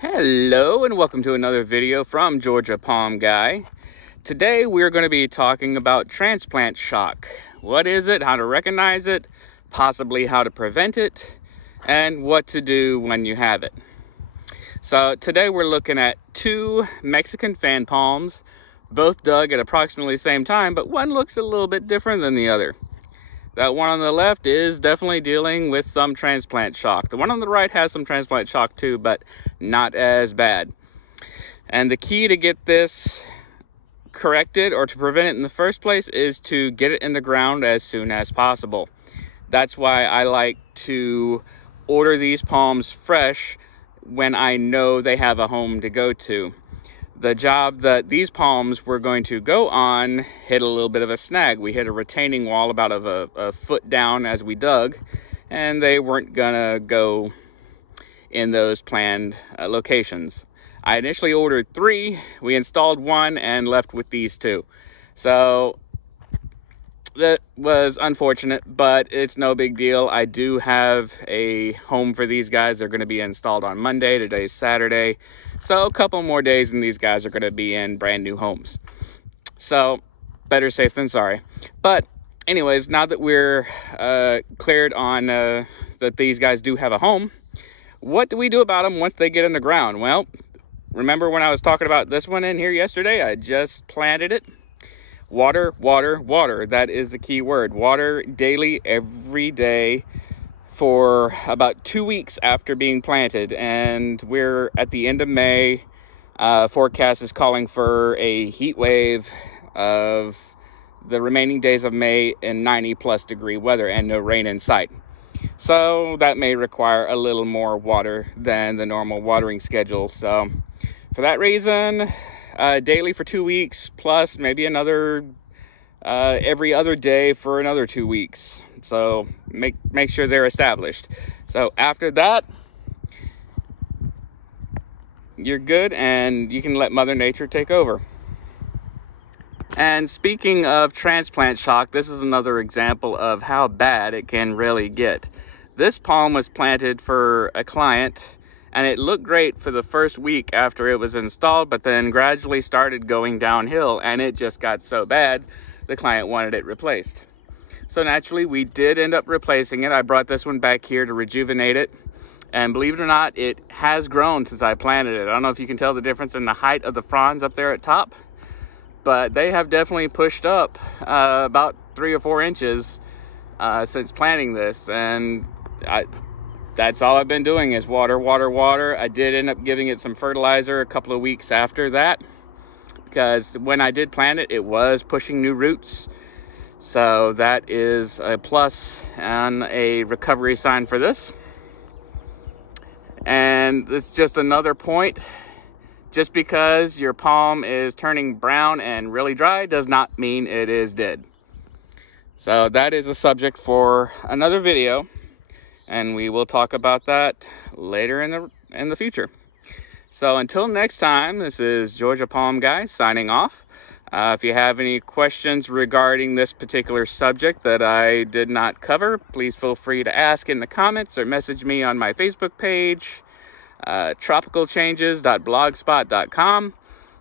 Hello and welcome to another video from Georgia Palm Guy. Today we're going to be talking about transplant shock. What is it, how to recognize it, possibly how to prevent it, and what to do when you have it. So today we're looking at two Mexican fan palms, both dug at approximately the same time, but one looks a little bit different than the other. That one on the left is definitely dealing with some transplant shock. The one on the right has some transplant shock too, but not as bad. And the key to get this corrected or to prevent it in the first place is to get it in the ground as soon as possible. That's why I like to order these palms fresh when I know they have a home to go to. The job that these palms were going to go on hit a little bit of a snag. We hit a retaining wall about a foot down as we dug, and they weren't gonna go in those planned locations. I initially ordered 3, we installed 1 and left with these 2. So that was unfortunate, but it's no big deal. I do have a home for these guys. They're going to be installed on Monday. Today's Saturday. So a couple more days and these guys are going to be in brand new homes. So better safe than sorry. But anyways, now that we're cleared on that these guys do have a home, what do we do about them once they get in the ground? Well, remember when I was talking about this one in here yesterday? I just planted it. Water, water, water. That is the key word. Water daily, every day for about 2 weeks after being planted. And we're at the end of May. Forecast is calling for a heat wave of the remaining days of May in 90+ degree weather and no rain in sight. So that may require a little more water than the normal watering schedule. So for that reason, daily for 2 weeks, plus maybe another every other day for another 2 weeks. So make sure they're established. So after that, you're good and you can let Mother Nature take over. And speaking of transplant shock, this is another example of how bad it can really get. This palm was planted for a client, and it looked great for the first week after it was installed, but then gradually started going downhill, and it just got so bad, the client wanted it replaced. So naturally, we did end up replacing it. I brought this one back here to rejuvenate it, and believe it or not, it has grown since I planted it. I don't know if you can tell the difference in the height of the fronds up there at top, but they have definitely pushed up about 3 or 4 inches since planting this, and that's all I've been doing is water, water, water. I did end up giving it some fertilizer a couple of weeks after that, because when I did plant it, it was pushing new roots. So that is a plus and a recovery sign for this. And it's just another point. Just because your palm is turning brown and really dry does not mean it is dead. So that is a subject for another video, and we will talk about that later in the future. So until next time, this is Georgia Palm Guy signing off. If you have any questions regarding this particular subject that I did not cover, please feel free to ask in the comments or message me on my Facebook page, tropicalchanges.blogspot.com.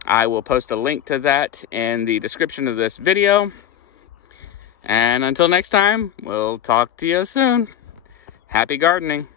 I will post a link to that in the description of this video. And until next time, we'll talk to you soon. Happy gardening.